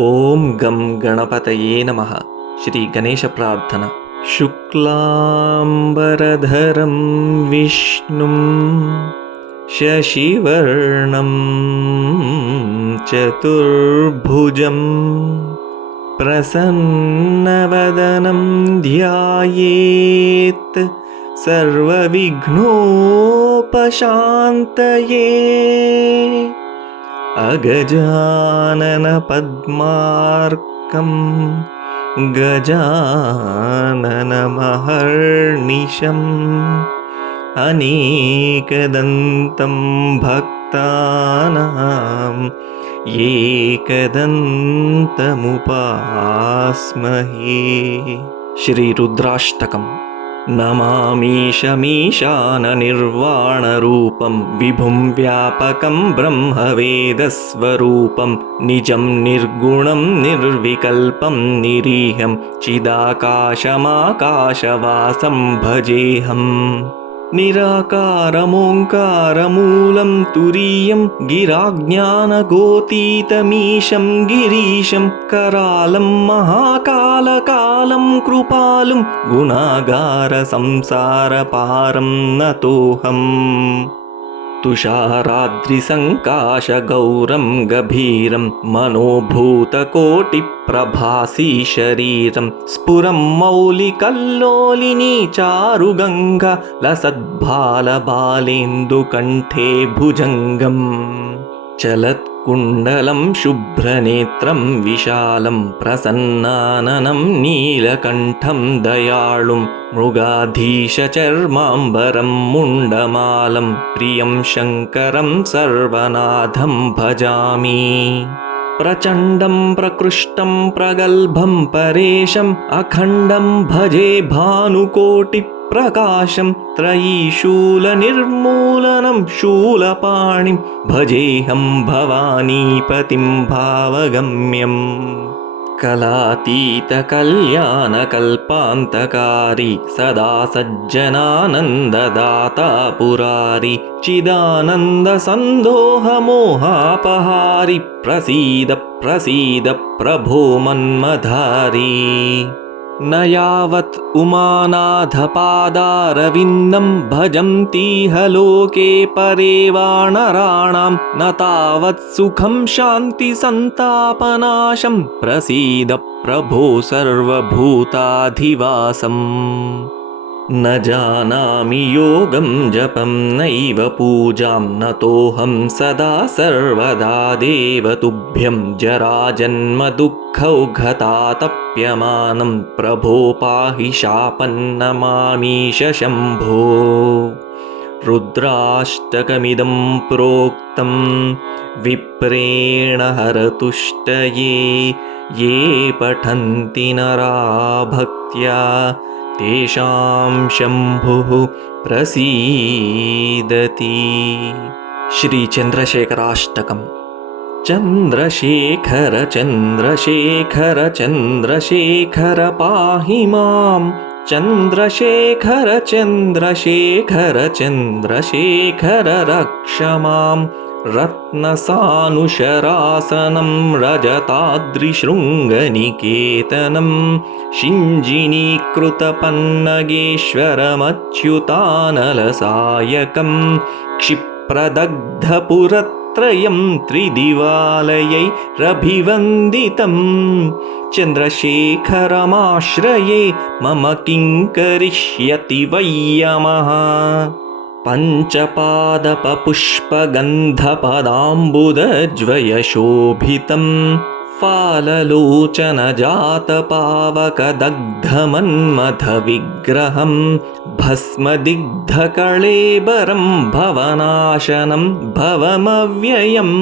ಓಂ ಗಂ ಗಣಪತಯೇ ನಮಃ. ಶ್ರೀ ಗಣೇಶ ಪ್ರಾರ್ಥನಾ. ಶುಕ್ಲಾಂಬರಧರಂ ವಿಷ್ಣುಂ ಶಶಿವರ್ಣಂ ಚತುರ್ಭುಜಂ ಪ್ರಸನ್ನವದನಂ ಧ್ಯಾಯೇತ್ ಸರ್ವವಿಘ್ನೋಪಶಾಂತಯೇ. ಅಗಜಾನನ ಪದ್ಮಾರ್ಕಂ ಗಜಾನನ ಮಹರ್ನಿಶಂ ಅನೇಕದಂತಂ ಭಕ್ತಾನಾಂ ಏಕದಂತಮುಪಾಸ್ಮಹೇ. ಶ್ರೀ ರುದ್ರಾಷ್ಟಕಂ. ನಮಾಮೀಶಮೀಶಾನನಿರ್ವಾಣರೂಪಂ ವಿಭುಂ ವ್ಯಾಪಕಂ ಬ್ರಹ್ಮವೇದಸ್ವರೂಪಂ ನಿಜಂ ನಿರ್ಗುಣಂ ನಿರ್ವಿಕಲ್ಪಂ ನಿರೀಹಂ ಚಿದಾಕಾಶಮಾಕಾಶವಾಸಂ ಭಜೇಹಂ. ನಿರಾಕಾರಮೋಂಕಾರಮೂಲಂ ತುರೀಯಂ ಗಿರಾಜ್ಞಾನಗೋತೀತಮೀಶಂ ಗಿರೀಶಂ ಕರಾಲಂ ಮಹಾಕಾಲಕಾಲಂ ಕೃಪಾಲುಂ ಗುಣಾಗಾರ ಸಂಸಾರಪಾರಂ ನತೋಹಂ. ತುಷಾರಾದ್ರಿಸಂಕಾಶಗೌರಂ ಗಭೀರಂ ಮನೋಭೂತಕೋಟಿಪ್ರಭಾಸಿ ಶರೀರಂ ಸ್ಫುರಂ ಮೌಲಿಕಲ್ಲೋಲಿನಿ ಚಾರುಗಂಗಾ ಲಸದ್ಭಾಲಬಾಲೇಂದುಕಂಠೇ ಭುಜಂಗಂ. ಚಲತ್ಕುಂಡಲಂ ಶುಭ್ರನೇತ್ರಂ ವಿಶಾಲಂ ಪ್ರಸನ್ನಾನನಂ ನೀಲಕಂಠಂ ದಯಾಳುಂ ಮೃಗಾಧೀಶಚರ್ಮಾಂಬರಂ ಮುಂಡಮಾಲಂ ಪ್ರಿಯಂ ಶಂಕರಂ ಸರ್ವನಾಥಂ ಭಜಾಮಿ. ಪ್ರಚಂಡಂ ಪ್ರಕೃಷ್ಟಂ ಪ್ರಗಲ್ಭಂ ಪರೇಶಂ ಅಖಂಡಂ ಭಜೆ ಭಾನುಕೋಟಿ ಪ್ರಕಾಶಂ ತ್ರಯೀಶೂಲನಿರ್ಮೂಲನಂ ಶೂಲಪಾಣಿಂ ಭಜೇಹಂ ಭವಾನೀಪತಿಂ ಭಾವಗಮ್ಯಂ. ಕಲಾತೀತಕಲ್ಯಾಣಕಲ್ಪಾಂತಕಾರಿ ಸದಾ ಸಜ್ಜನಾನಂದದಾತಾ ಪುರಾರಿ ಚಿದಾನಂದ ಸಂದೋಹಮೋಹಾಪಹಾರಿ ಪ್ರಸೀದ ಪ್ರಸೀದ ಪ್ರಭೋ ಮನ್ಮಧಾರಿ. ನ ಯಾವತ್ ಉಮಾನಾಥಪಾದಾರವಿಂದಂ ಭಜಂತೀಹ ಲೋಕೆ ಪರೇ ವಾನರಾಣಾಂ ನ ತಾವತ್ ಸುಖಂ ಶಾಂತಿ ಸಂತಾಪನಾಶಂ ಪ್ರಸೀದ ಪ್ರಭೋ ಸರ್ವಭೂತಾಧಿವಾಸಂ. ನ ಜಾನಾಮಿ ಯೋಗಂ ಜಪಂ ನೈವ ಪೂಜಾಂ ನತೋಹಂ ಸದಾ ಸರ್ವದಾ ದೇವತುಭ್ಯಂ ಜರಾಜನ್ಮ ದುಃಖೌಘತಾತಪ್ಯಮಾನಂ ಪ್ರಭೋ ಪಾಹಿ ಶಾಪನ್ನಮಾಮೀಶ ಶಂಭೋ. ರುದ್ರಾಷ್ಟಕಮಿದಂ ಪ್ರೋಕ್ತಂ ವಿಪ್ರೇಣ ಹರತುಷ್ಟಯೇ ಯೇ ಪಠಂತಿ ನರಾ ಭಕ್ತ್ಯಾ ತೇಷಾಂ ಶಂಭುಃ ಪ್ರಸೀದತಿ. ಶ್ರೀ ಚಂದ್ರಶೇಖರಾಷ್ಟಕಂ. ಚಂದ್ರಶೇಖರ ಚಂದ್ರಶೇಖರ ಚಂದ್ರಶೇಖರ ಪಾಹಿ ಮಾಂ ಚಂದ್ರಶೇಖರ ಚಂದ್ರಶೇಖರ ಚಂದ್ರಶೇಖರ ರಕ್ಷ ಮಾಂ. ರತ್ನಸಾನುಶರಾಸನಂ ರಜತಾದ್ರಿಶೃಂಗನಿಕೇತನಂ ಶಿಂಜಿನೀಕೃತಪನ್ನಗೇಶ್ವರಮಚ್ಯುತಾನಲಸಾಯಕಂ ಕ್ಷಿಪ್ರದಗ್ಧಪುರತ್ರಯಂ ತ್ರಿದಿವಾಲಯೈರಭಿವಂದಿತಂ. ಚಂದ್ರಶೇಖರಮಾಶ್ರಯೇ ಮಮ ಕಿಂ ಕರಿಷ್ಯತಿ ವೈ ಯಮಃ. ಪಂಚಪಾದಪಪುಷ್ಪಗಂಧಪದಾಂಬುದಜ್ವಯಶೋಭಿತಂ ಫಾಲಲೋಚನಜಾತಪಾವಕದಗ್ಧಮನ್ಮಥವಿಗ್ರಹಂ ಭಸ್ಮದಿಗ್ಧಕಳೇಬರಂ ಭವನಾಶನಂ ಭವಮವ್ಯಯಂ.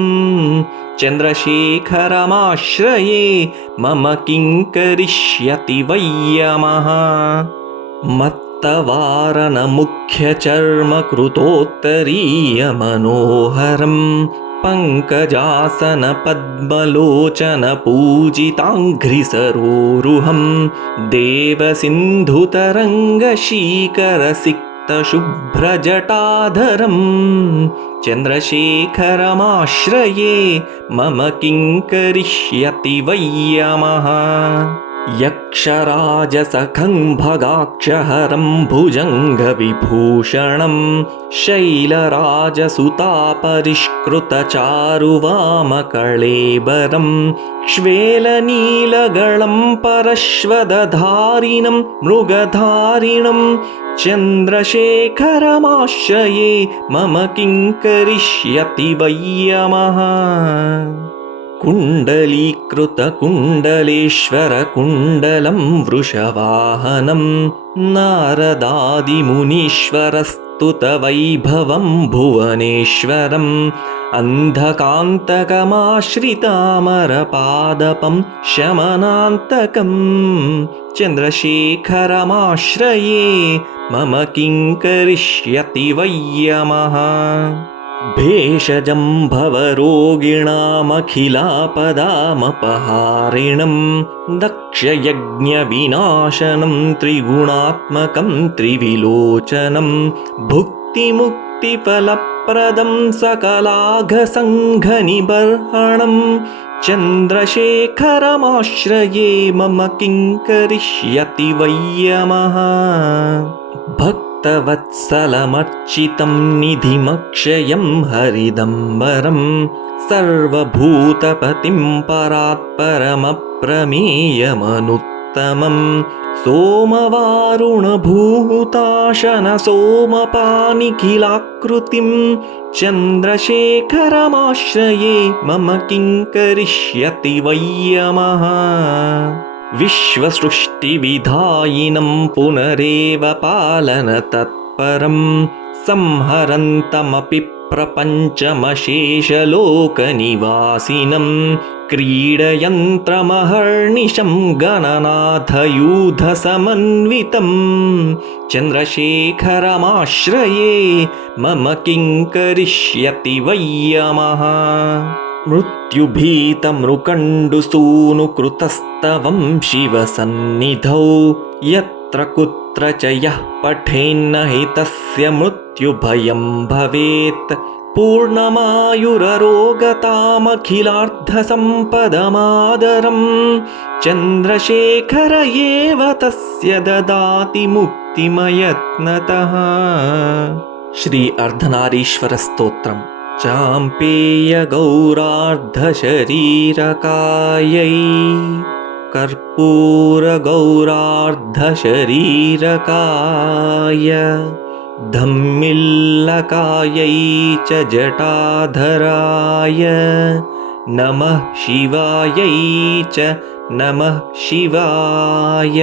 ಚಂದ್ರಶೇಖರಮಾಶ್ರಯೇ ಮಮ ಕಿಂ ಕರಿಷ್ಯತಿ ವೈ ಯಮಃ. ಮತ್ತವಾರನ ಮುಖ್ಯಚರ್ಮಕೃತೋತ್ತರೀಯ ಮನೋಹರಂ ಪಂಕಜಾಸನ ಪದ್ಮಲೋಚನ ಪೂಜಿತಾಂಘ್ರಿಸರೋರುಹಂ ದೇವಸಿಂಧುತರಂಗ ಶೀಕರ ಸಿಕ್ತ ಶುಭ್ರಜಟಾಧರಂ चन्द्रशेखरमाश्रये मम किं करिष्यति वै यमः। यक्षराजसखं भगाक्षहरं भुजङ्गविभूषणं शैलराजसुतापरिष्कृतचारुवामकळेबरं श्वेलनीलगलं परश्वदधारिणं मृगधारिणं चन्द्रशेखरमाश्रये मम किं करिष्यति वै यमः। कुण्डलीकृतकुण्डलेश्वरकुण्डलं वृषवाहनं नारदादिमुनीश्वरस्तुतवैभवं भुवनेश्वरम् अन्धकान्तकमाश्रितामरपादपं शमनान्तकं चन्द्रशेखरमाश्रये मम किं करिष्यति वै यमः। भेषजं भवरोगिणामखिलापदामपहारिणं दक्षयज्ञविनाशनं त्रिगुणात्मकं त्रिविलोचनं भुक्तिमुक्तिफलप्रदं सकलाघसङ्घनिबर्हणं चन्द्रशेखरमाश्रये मम किं करिष्यति वै यमः। भक्तवत्सलमर्चितं निधिमक्षयं हरिदम्बरं सर्वभूतपतिं परात्परमप्रमेयमनुत्तमं सोमवारुणभूताशनसोमपानिखिलाकृतिं चन्द्रशेखरमाश्रये मम किं करिष्यति वै यमः। विश्वसृष्टिविधायिनं पुनरेव पालनतत्परं संहरन्तमपि प्रपञ्चमशेषलोकनिवासिनं क्रीडयन्त्रमहर्निशं गणनाथयूधसमन्वितं चन्द्रशेखरमाश्रये मम किं करिष्यति वै यमः। मृत्युभीतमृकण्डुसूनुकृतस्तवं शिवसन्निधौ यत्र कुत्र च यः पठेन्न हि तस्य मृत्युभयं भवेत्। पूर्णमायुररोगतामखिलार्धसम्पदमादरं चन्द्रशेखर एव तस्य ददाति मुक्तिमयत्नतः। श्री अर्धनारीश्वर स्तोत्रम्। चाम्पेयगौरार्धशरीरकायै कर्पूरगौरार्धशरीरकाय धम्मिल्लकायै च जटाधराय नमः शिवायै च नमः शिवाय।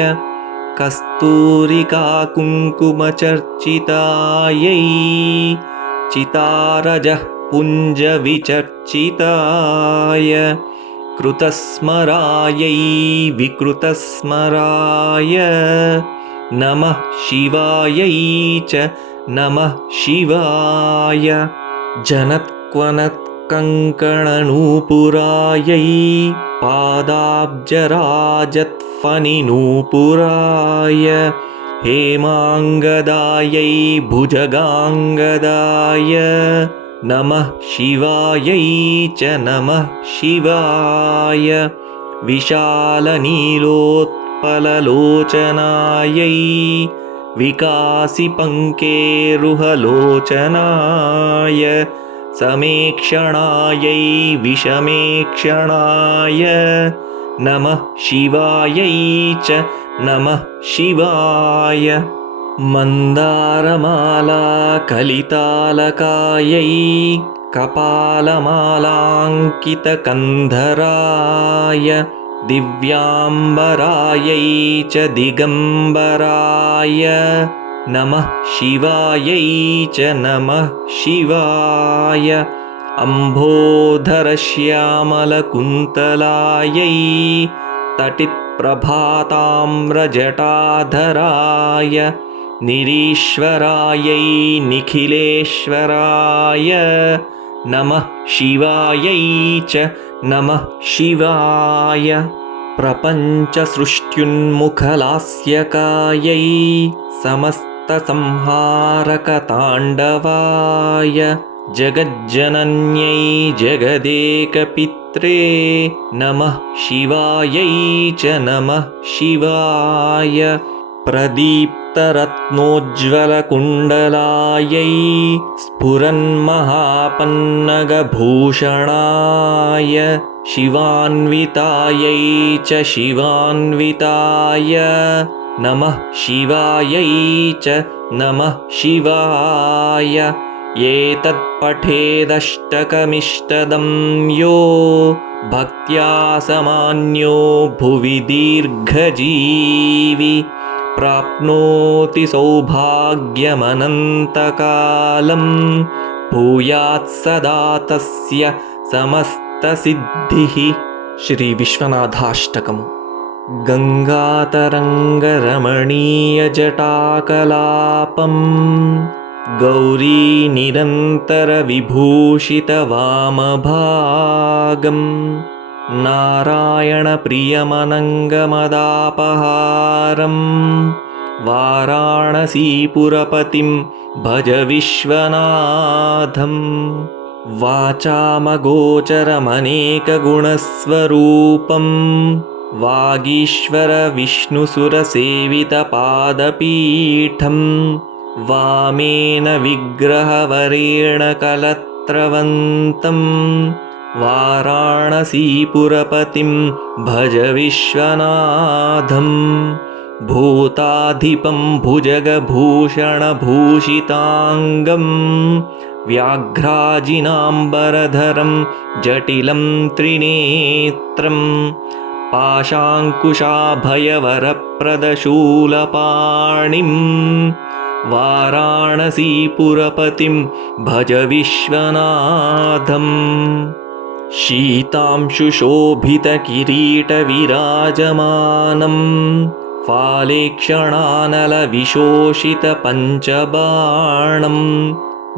कस्तूरिकाकुङ्कुमचर्चितायै चितारजः पुञ्जविचर्चिताय कृतस्मरायै विकृतस्मराय नमः शिवायै च नमः शिवाय। जनत्क्वनत्कङ्कणनूपुरायै पादाब्जराजत्फणिनूपुराय हेमाङ्गदायै भुजगाङ्गदाय नमः शिवायै च नमः शिवाय। विशालनीलोत्पललोचनायै विकासिपङ्केरुहलोचनाय समेक्षणायै विषमेक्षणाय नमः शिवायै च नमः शिवाय। मन्दारमालाकलितालकायै कपालमालाङ्कितकन्धराय दिव्याम्बरायै च दिगम्बराय नमः शिवायै च नमः शिवाय। अम्भोधरश्यामलकुन्तलायै तटित्प्रभाताम्रजटाधराय निरीश्वरायै निखिलेश्वराय नमः शिवायै च नमः शिवाय। प्रपञ्चसृष्ट्युन्मुखलास्यकायै समस्तसंहारकताण्डवाय जगज्जनन्यै जगदेकपित्रे नमः शिवायै च नमः शिवाय। प्रदीप्तरत्नोज्ज्वलकुण्डलायै स्फुरन्महापन्नगभूषणाय शिवान्वितायै च शिवान्विताय नमः शिवायै च नमः शिवाय। एतत्पठेदष्टकमिष्टदं यो भक्त्या समान्यो भुवि दीर्घजीवी प्राप्नोति सौभाग्यमनन्तकालं भूयात् सदा तस्य समस्तसिद्धिः। श्री विश्वनाथाष्टकम्। गङ्गातरङ्गरमणीयजटाकलापम् गौरीनिरन्तरविभूषितवामभागम् नारायणप्रियमनङ्गमदापहारम् वाराणसीपुरपतिं भज विश्वनाथम्। वाचामगोचरमनेकगुणस्वरूपम् वागीश्वरविष्णुसुरसेवितपादपीठम् वामेन विग्रहवरेण कलत्रवन्तम् वाराणसीपुरपतिं भज विश्वनाथम्। भूताधिपं भुजगभूषणभूषिताङ्गम् व्याघ्राजिनाम्बरधरं जटिलं त्रिनेत्रम् पाशाङ्कुशाभयवरप्रदशूलपाणिं वाराणसीपुरपतिं भज विश्वनाथम्। शीतांशुशोभितकिरीटविराजमानं फालेक्षणानलविशोषितपञ्चबाणं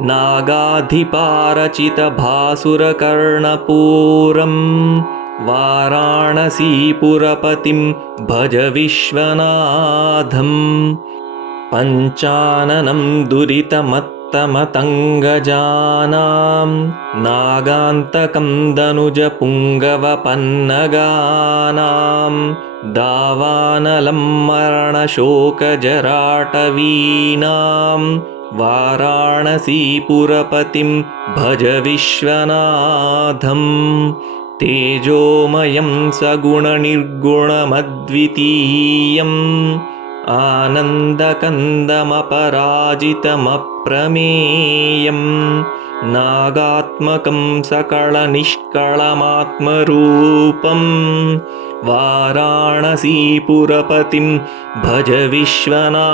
नागाधिपारचितभासुरकर्णपूरं वाराणसीपुरपतिं भज विश्वनाथम्। पञ्चाननं दुरितमत्तमतङ्गजानां नागान्तकं दनुजपुङ्गवपन्नगानां दावानलं मरणशोकजराटवीनां वाराणसीपुरपतिं भज विश्वनाथम्। तेजोमयं सगुणनिर्गुणमद्वितीयम् आनन्दकन्दमपराजितमप्रमेयं नागात्मकं सकलनिष्कळमात्मरूपं वाराणसीपुरपतिं भज विश्वनाथम्।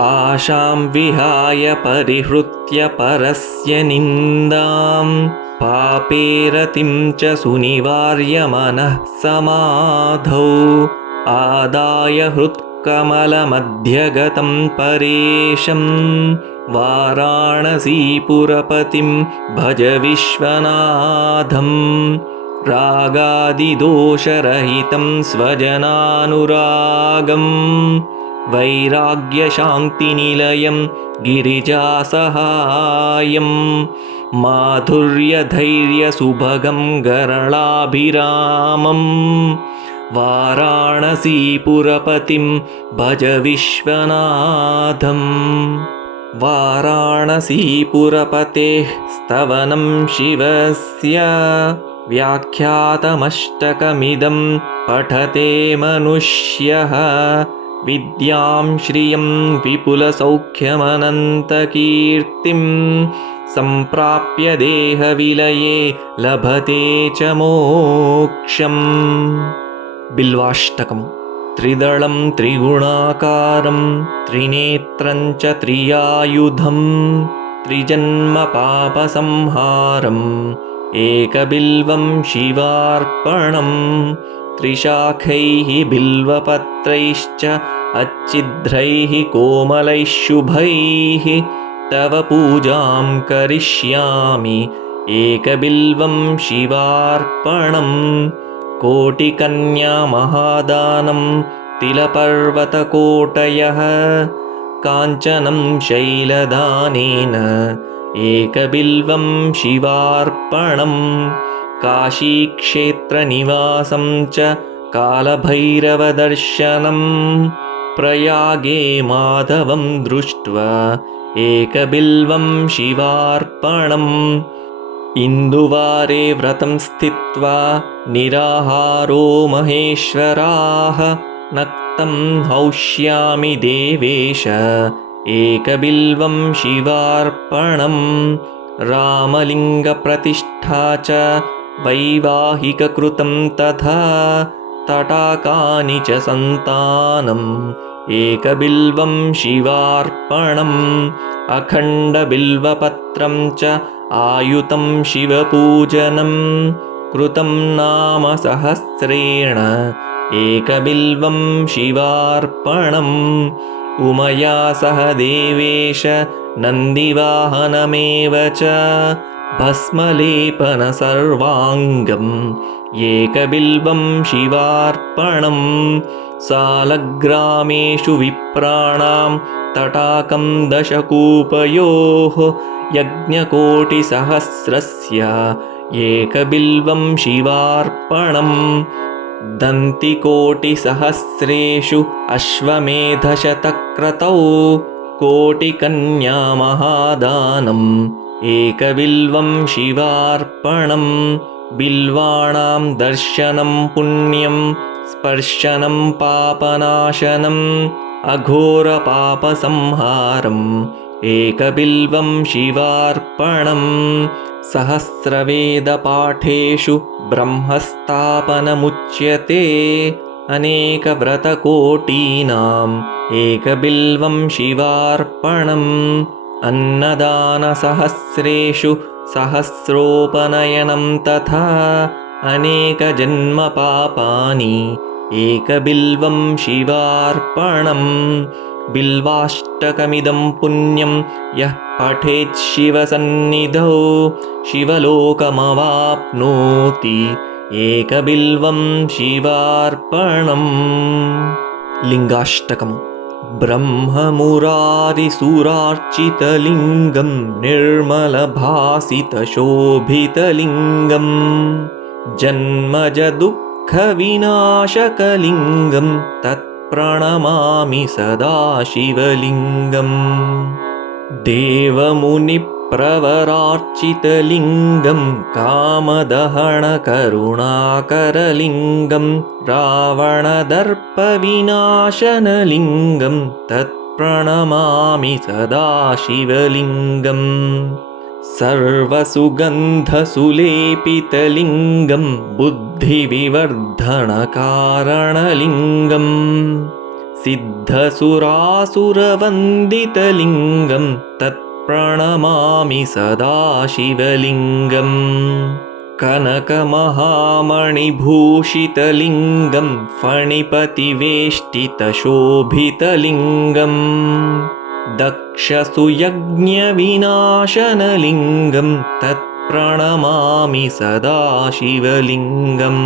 आशां विहाय परिहृत्य परस्य निन्दां पापेरतिं च सुनिवार्य मनः समाधौ आदाय हृत्कमलमध्यगतं परेशं वाराणसीपुरपतिं भज विश्वनाथम्। रागादिदोषरहितं स्वजनानुरागम् वैराग्यशान्तिनिलयं गिरिजासहायं माधुर्यधैर्यसुभगं गरलाभिरामं वाराणसीपुरपतिं भज विश्वनाथम्। वाराणसीपुरपतेः स्तवनं शिवस्य व्याख्यातमष्टकमिदं पठते मनुष्यः विद्यां श्रियं विपुलसौख्यमनन्तकीर्तिं सम्प्राप्य देहविलये लभते च मोक्षम्। बिल्वाष्टकम्। त्रिदलं त्रिगुणाकारं त्रिनेत्रं च त्रियायुधं त्रिजन्मपापसंहारम् एकबिल्वं शिवार्पणम्। त्रिशाखैः बिल्वपत्रैश्च अच्छिद्रैः कोमलैः शुभैः तव पूजां करिष्यामि एकबिल्वं शिवार्पणम्। कोटिकन्या महादानं तिलपर्वतकोटयः काञ्चनं शैलदानेन एकबिल्वं शिवार्पणं काशीक्षेत्रनिवासं च कालभैरवदर्शनं प्रयागे माधवं दृष्ट्वा एकबिल्वं शिवार्पणम् इन्दुवारे व्रतं स्थित्वा निराहारो महेश्वराः नक्तं हौष्यामि देवेश एकबिल्वं शिवार्पणम् रामलिङ्गप्रतिष्ठा च वैवाहिककृतं तथा तटाकानि च सन्तानम् एकबिल्वं शिवार्पणम् अखण्डबिल्वपत्रं च आयुतं शिवपूजनं कृतं नाम सहस्रेण एकबिल्वं शिवार्पणम् उमया सह देवेश नन्दिवाहनमेव च भस्मलेपनसर्वाङ्गम् एकबिल्वं शिवार्पणम् सालग्रामेषु विप्राणां तटाकं दशकूपयोः यज्ञकोटिसहस्रस्य एकबिल्वं शिवार्पणम् दन्तिकोटिसहस्रेषु अश्वमेधशतक्रतौ कोटिकन्यामहादानम् एकबिल्वं शिवार्पणम् बिल्वाणां दर्शनं पुण्यं स्पर्शनं पापनाशनम् अघोरपापसंहारम् एकबिल्वं शिवार्पणम् सहस्रवेदपाठेषु ब्रह्मस्थापनमुच्यते अनेकव्रतकोटीनाम् एकबिल्वं शिवार्पणम् अन्नदानसहस्रेषु सहस्रोपनयनं तथा अनेकजन्मपापानि एकबिल्वं शिवार्पणम् बिल्वाष्टकमिदं पुण्यं यः पठेत् शिवसन्निधौ शिवलोकमवाप्नोति एकबिल्वं शिवार्पणम् लिङ्गाष्टकम् ब्रह्ममुरारिसुरार्चितलिङ्गं निर्मलभासितशोभितलिङ्गं जन्मजदुःखविनाशकलिङ्गं तत्प्रणमामि सदा शिवलिङ्गम् देवमुनिप्रवरार्चितलिङ्गं कामदहनकरुणाकरलिङ्गं रावणदर्पविनाशनलिङ्गं तत्प्रणमामि सदा शिवलिङ्गम् सर्वसुगन्धसुलेपितलिङ्गं बुद्धिविवर्धनकारणलिङ्गम् सिद्धसुरासुरवन्दितलिङ्गं तत्प्रणमामि सदा शिवलिङ्गम् कनकमहामणिभूषितलिङ्गं फणिपतिवेष्टितशोभितलिङ्गम् दक्षसुयज्ञविनाशनलिङ्गं तत्प्रणमामि सदा शिवलिङ्गम्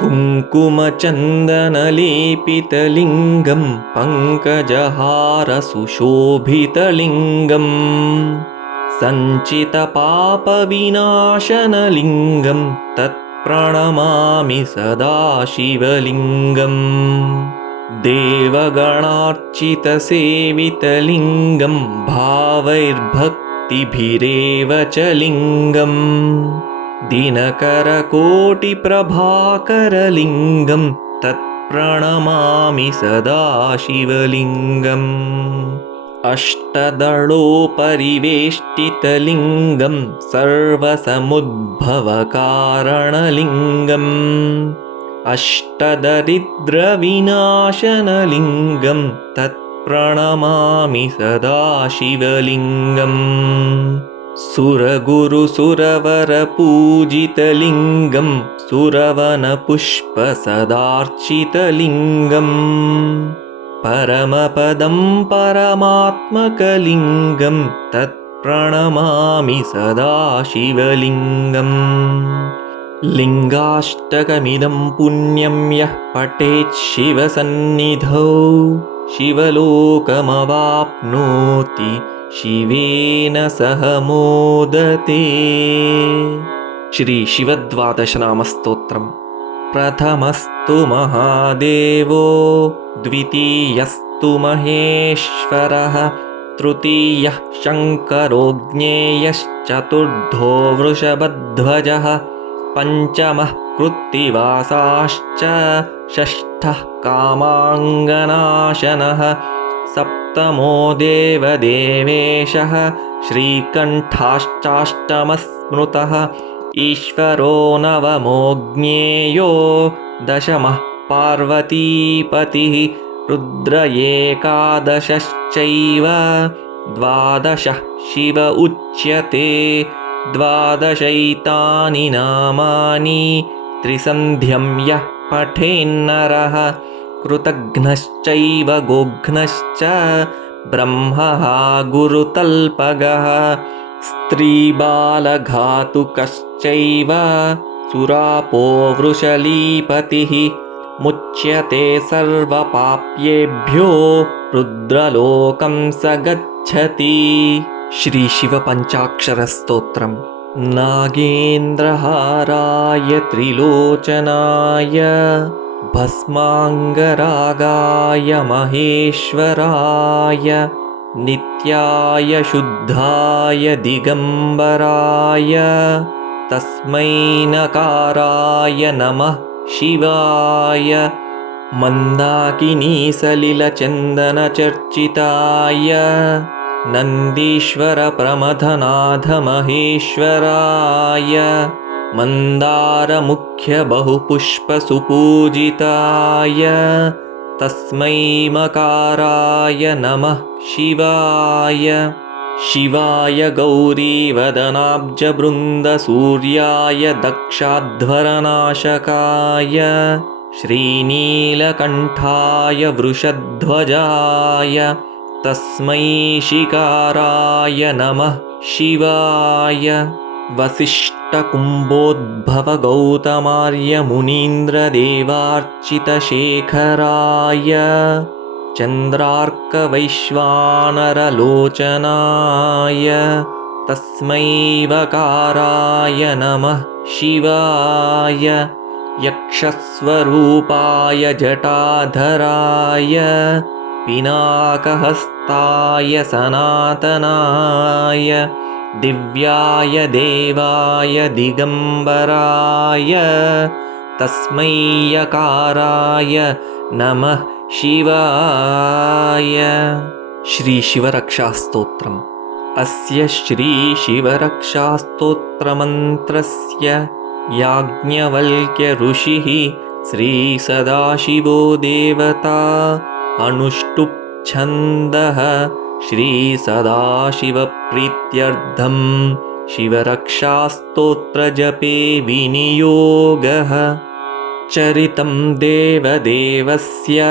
कुङ्कुमचन्दनलेपितलिङ्गं पङ्कजहारसुशोभितलिङ्गम् सञ्चितपापविनाशनलिङ्गं तत्प्रणमामि सदा शिवलिङ्गम् देवगणार्चितसेवितलिङ्गं भावैर्भक्तिभिरेव च लिङ्गम् दिनकरकोटिप्रभाकरलिङ्गं तत्प्रणमामि सदा शिवलिङ्गम् अष्टदलोपरिवेष्टितलिङ्गं सर्वसमुद्भवकारणलिङ्गम् अष्टदरिद्रविनाशनलिङ्गं तत्प्रणमामि सदा शिवलिङ्गम् सुरगुरुसुरवरपूजितलिङ्गं सुरवनपुष्पसदार्चितलिङ्गम् परमपदं परमात्मकलिङ्गं तत्प्रणमामि सदा शिवलिङ्गम् लिङ्गाष्टकमिदं पुण्यं यः पठेत् शिवसन्निधौ शिवलोकमवाप्नोति शिवेन सह मोदते। श्री शिवद्वादशनामस्तोत्रम्। प्रथमस्तु महादेवो, द्वितीयस्तु महेश्वरः, तृतीयः शङ्करो ज्ञेयश्चतुर्थो वृषभध्वजः, पञ्चमः कृत्तिवासाश्च, षष्ठः कामाङ्गनाशनः, सप्तमो देवदेवेशः श्रीकण्ठाश्चाष्टमः स्मृतः, ईश्वरो नवमो ज्ञेयो, दशमः पार्वतीपतिः, रुद्र एकादशश्चैव, द्वादशः शिव उच्यते। द्वादशैतानि नामानि त्रिसन्ध्यं यः पठेन्नरः, कृतघ्नश्चैव गोघ्नश्च ब्रह्मः गुरुतल्पगः, स्त्रीबालघातुकश्चैव सुरापो वृषलीपतिः, मुच्यते सर्वपाप्येभ्यो रुद्रलोकं स गच्छति। श्री शिवपञ्चाक्षरस्तोत्रम्। नागेन्द्रहाराय त्रिलोचनाय, भस्माङ्गरागाय महेश्वराय, नित्याय शुद्धाय दिगम्बराय, तस्मै नकाराय नमः शिवाय। मन्दाकिनीसलिलचन्दनचर्चिताय, नन्दीश्वरप्रमथनाथ महेश्वराय, मन्दारमुख्यबहुपुष्पसुपूजिताय, तस्मै मकाराय नमः शिवाय। शिवाय गौरीवदनाब्जबृन्दसूर्याय दक्षाध्वरनाशकाय, श्रीनीलकण्ठाय वृषध्वजाय, तस्मै शिकाराय नमः शिवाय। वसिष्ठकुम्भोद्भवगौतमार्यमुनीन्द्रदेवार्चितशेखराय, चन्द्रार्कवैश्वानरलोचनाय, तस्मै वकाराय नमः शिवाय। यक्षस्वरूपाय जटाधराय, पिनाकहस्ताय सनातनाय, दिव्याय देवाय दिगम्बराय, तस्मै यकाराय नमः शिवाय। श्री शिवरक्षास्तोत्रम्। अस्य श्री शिवरक्षास्तोत्रमन्त्रस्य याज्ञवल्क्य ऋषिः श्रीसदाशिवो देवता अनुष्टुप् छन्दः श्रीसदाशिवप्रीत्यर्थं शिवरक्षास्तोत्रजपे विनियोगः। चरितं देवदेवस्य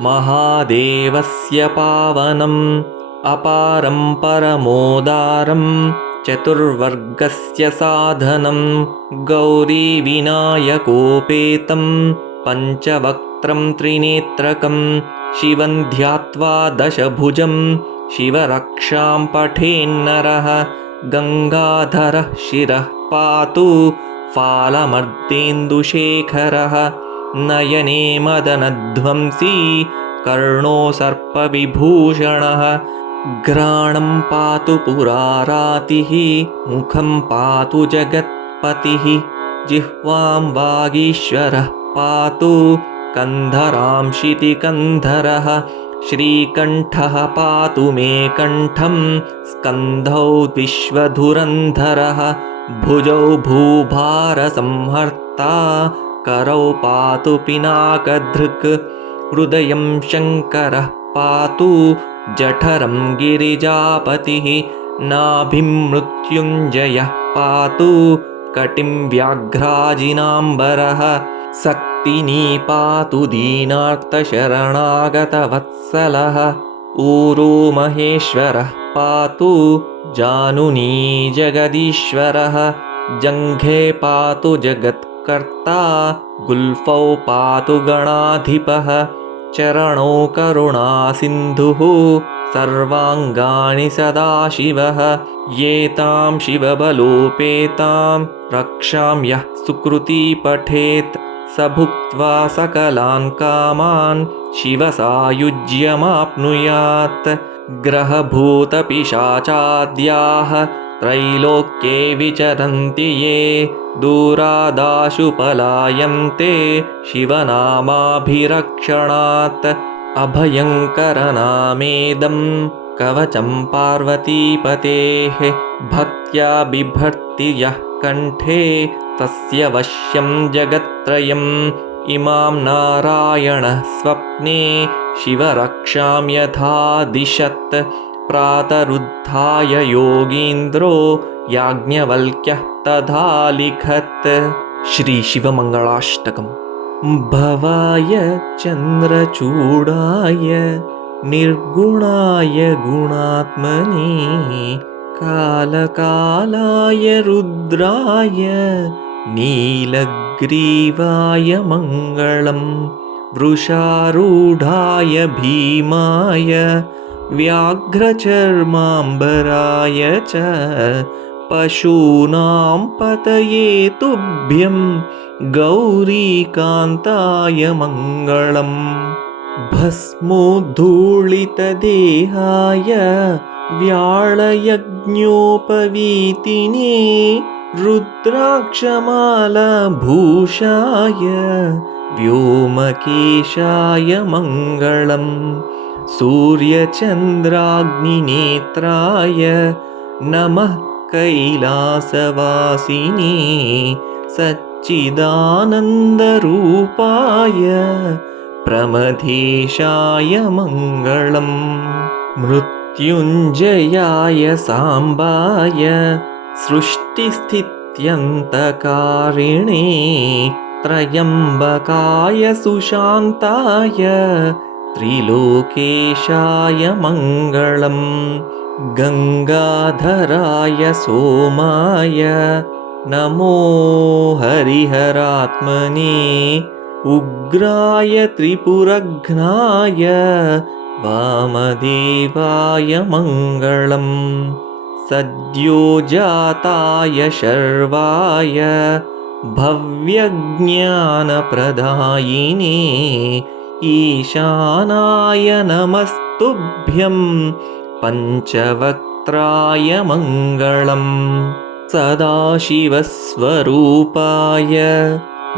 महादेवस्य पावनम् अपारं परमोदारं चतुर्वर्गस्य साधनं गौरीविनायकोपेतं पञ्चवक्त्रं त्रिनेत्रकं शिवं ध्यात्वा दशभुजं शिवरक्षां पठेन्नरः गङ्गाधरः शिरः पातु फालमर्देन्दुशेखरः नयने मदनध्वंसी कर्णो सर्पविभूषणः घ्राणं पातु पुरारातिः मुखं पातु जगत्पतिः जिह्वां वागीश्वरः पातु कन्धरां शितिकन्धरः श्रीकण्ठः पातु मे कण्ठं स्कन्धौ विश्वधुरन्धरः भुजौ भूभारसंहर्ता करौ पातु पिनाकधृक् हृदयं शङ्करः पातु जठरं गिरिजापतिः नाभिं मृत्युञ्जयः पातु कटिं व्याघ्राजिनाम्बरः सक्तिनी पातु दीनार्तशरणागतवत्सलः ऊरो महेश्वरः पातु जानुनी जगदीश्वरः जङ्घे पातु जगत्कर्ता गुल्फौ पातु गणाधिपः चरणौ करुणासिन्धुः सर्वाङ्गानि सदाशिवः। एतां शिवबलोपेतां रक्षां यः सुकृती पठेत् स भुक्त्वा सकलान् कामान् शिवसायुज्यमाप्नुयात्। ग्रहभूतपिशाचाद्याः त्रैलोक्ये विचरन्ति ये दूरादाशु पलायन्ते शिवनामाभिरक्षणात्। अभयङ्करनामेदं कवचं पार्वतीपतेः भक्त्या बिभर्ति यः कण्ठे तस्य वश्यं जगत्त्रयम्। इमां नारायणः स्वप्ने शिवरक्षां यथा दिशत् प्रातरुत्थाय योगीन्द्रो याज्ञवल्क्यः तथा लिखत्। श्रीशिवमङ्गलाष्टकम्। भवाय चन्द्रचूडाय निर्गुणाय गुणात्मने कालकालाय रुद्राय नीलग्रीवाय मङ्गलम्। वृषारूढाय भीमाय व्याघ्रचर्माम्बराय च पशूनां पतये तुभ्यं गौरीकान्ताय मङ्गलम्। भस्मोद्धूलितदेहाय व्याळयज्ञोपवीतिने रुद्राक्षमालभूषाय व्योमकेशाय मङ्गलम्। सूर्यचन्द्राग्निनेत्राय नमः कैलासवासिने सच्चिदानन्दरूपाय प्रमथेशाय मङ्गलम्। मृत्युञ्जयाय साम्बाय सृष्टिस्थित्यन्तकारिणे त्र्यम्बकाय सुशान्ताय त्रिलोकेशाय मङ्गलम्। गङ्गाधराय सोमाय नमो हरिहरात्मने उग्राय त्रिपुरघ्नाय वामदेवाय मङ्गलम्। सद्योजाताय शर्वाय भव्यज्ञानप्रदायिने ईशानाय नमस्तुभ्यं पञ्चवक्त्राय मङ्गलम्। सदाशिवस्वरूपाय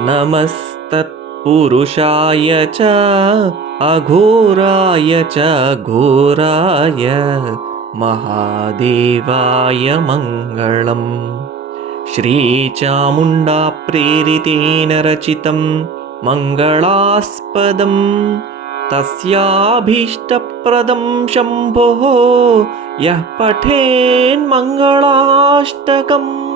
नमस्तत्पुरुषाय च अघोराय च घोराय महादेवाय मङ्गलम्। श्रीचामुण्डाप्रेरितेन रचितं मङ्गलास्पदं तस्याभीष्टप्रदं शम्भोः यः पठेन्मङ्गलाष्टकम्।